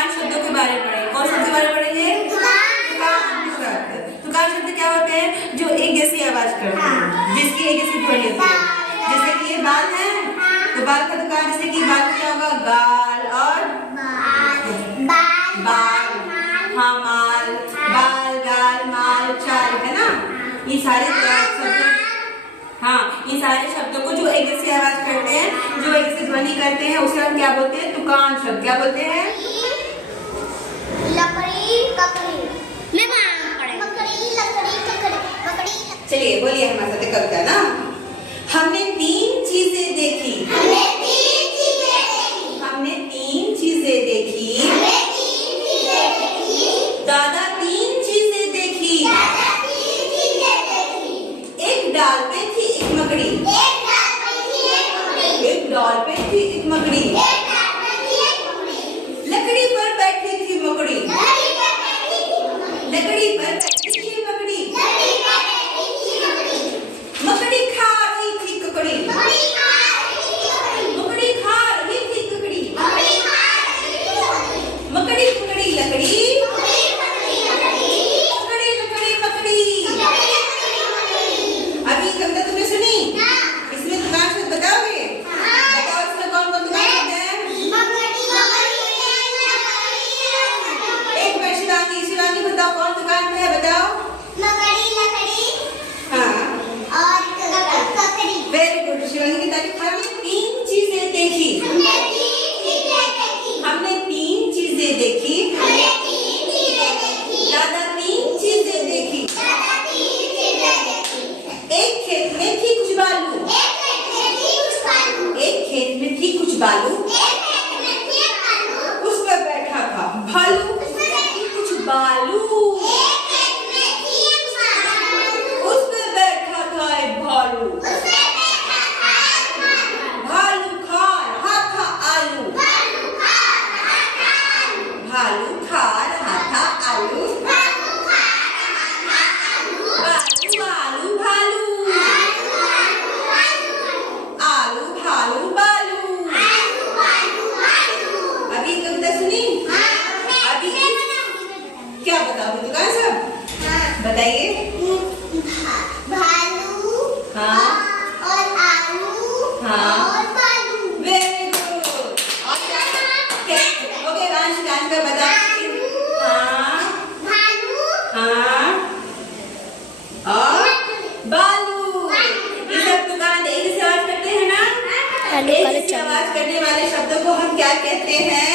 तुकान शब्दों के बारे में पढ़ेंगे। कौन सा के बारे में पढ़ेंगे? तुकान शब्द। तुकान शब्द क्या होते हैं? जो एक जैसी आवाज करते हैं, जिसकी एक जैसी ध्वनि होती है। जैसे कि ये बाल है, तो बाल का तुकान, जैसे कि बाल क्या होगा? गाल और बाल, हाँ माल, बाल, गाल, माल, चाल, है ना? ये सारे शब्द, हाँ, इन सारे शब्दों को जो एक जैसी आवाज करते हैं, जो एक जैसी ध्वनि करते हैं, उसे हम क्या बोलते हैं? तुकान शब्द। क्या बोलते हैं? लकड़ी ककड़ी, मकड़ी लकड़ी ककड़ी। चलिए बोलिए हमारे साथ कविता ना। हमने तीन चीजें देखी, हमने तीन चीजें देखी, दादा तीन चीजें देखी। एक डाल पे थी एक मकड़ी, एक डाल पे थी एक मकड़ी, लकड़ी पर बैठी थी मकड़ी, लकड़ी पर बैठी थी मकड़ी, मकड़ी खा रही थी ककड़ी, मकड़ी खा रही थी ककड़ी, मकड़ी पकड़ी लकड़ी, पकड़ी लकड़ी मकड़ी। अभी कविता तुमने सुनी? इसमें तुकान शब्द बताओगे? बताओ इसमें कौन कौन तुकान शब्द है? एक बार शिवांगी बताओ कौन तुकान है, बताओ। हाँ, वेरी गुड शिवांगी की तारीफ। हमने तीन चीजें देखी, हमने तीन चीजें देखी, दादा तीन चीजें देखी। एक खेत में थी कुछ बालू, एक खेत में थी कुछ बालू, उस पर बैठा था भालू, कुछ बालू, उस पर बैठा था एक भालू, भालू खा रहा था आलू, भालू खा रहा था आलू, बालू भालू, आलू भालू बालू। अभी कविता सुनी? अभी क्या बताओगे तुकान सब? बताइए। भालू, हाँ, और आलू, हाँ, और बालू। Very good. और क्या? ओके रांश का बताओ। हाँ, भालू, हाँ, और बालू। ये सब तुकान एक जैसे आवाज करते हैं ना? एक जैसी आवाज करने वाले शब्दों को हम क्या कहते हैं?